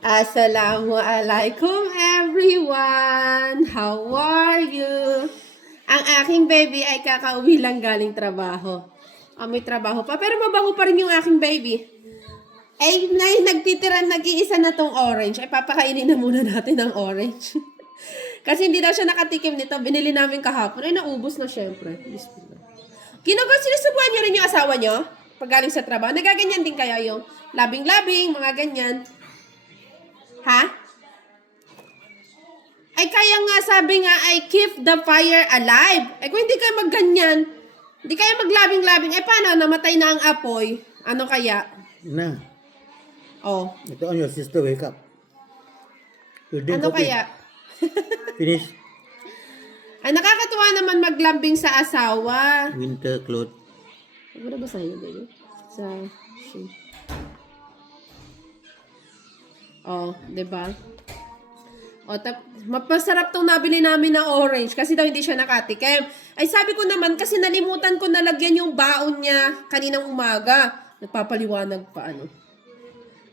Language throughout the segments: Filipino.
Assalamualaikum everyone! How are you? Ang aking baby ay kakauwi lang galing trabaho. May trabaho pa, pero mabango pa rin yung aking baby. Ay, nagtitira, nag-iisa na tong orange. Ay, papakainin na muna natin ng orange. Kasi hindi daw siya nakatikim nito. Binili namin kahapon. Ay, naubos na syempre. Sinusubuan niyo rin yung asawa niyo? Pag galing sa trabaho. Nagaganyan din kaya yung labing-labing, mga ganyan. Ha? Ay, kaya nga sabi nga ay keep the fire alive. Ay, kung hindi kayo magganyan, hindi kayo maglabing-labing, eh paano? Namatay na ang apoy. Ano kaya? Na, Oh. ito on your sister, wake up. You drink Ano coffee. kaya? Finish. Ay, nakakatuwa naman maglambing sa asawa. Winter clothes. Ano ba sa'yo, baby? Sa shoe. Oh, diba? O, mapasarap tong nabili namin na orange kasi daw hindi siya nakatikim. Ay, sabi ko naman kasi nalimutan ko nalagyan yung baon niya kaninang umaga. Nagpapaliwanag pa, ano.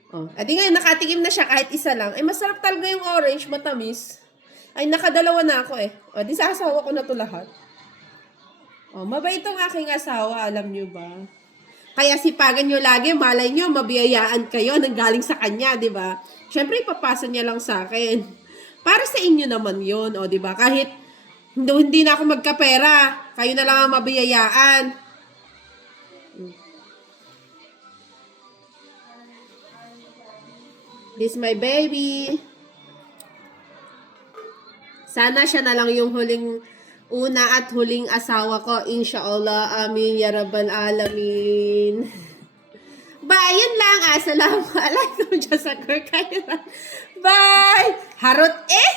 Oh, edi ngayon nakatikim na siya kahit isa lang. Ay, masarap talaga yung orange, matamis. Ay, nakadalawa na ako eh. O, di sa asawa ko na to lahat. Oh, mabait tong aking asawa, alam nyo ba? Kaya sipagan nyo lagi, malay nyo, mabiyayaan kayo nang galing sa kanya, di ba? Siyempre, ipapasa niya lang sa akin. Para sa inyo naman yon, o di ba? Kahit hindi na ako magkapera, kayo na lang ang mabiyayaan. This my baby. Sana siya na lang yung una at huling asawa ko. Insyaallah. Amin. Ya Rabbal Alamin. Bye. Yun lang. Assalamualaikum. Diyos sa Bye. Harot eh.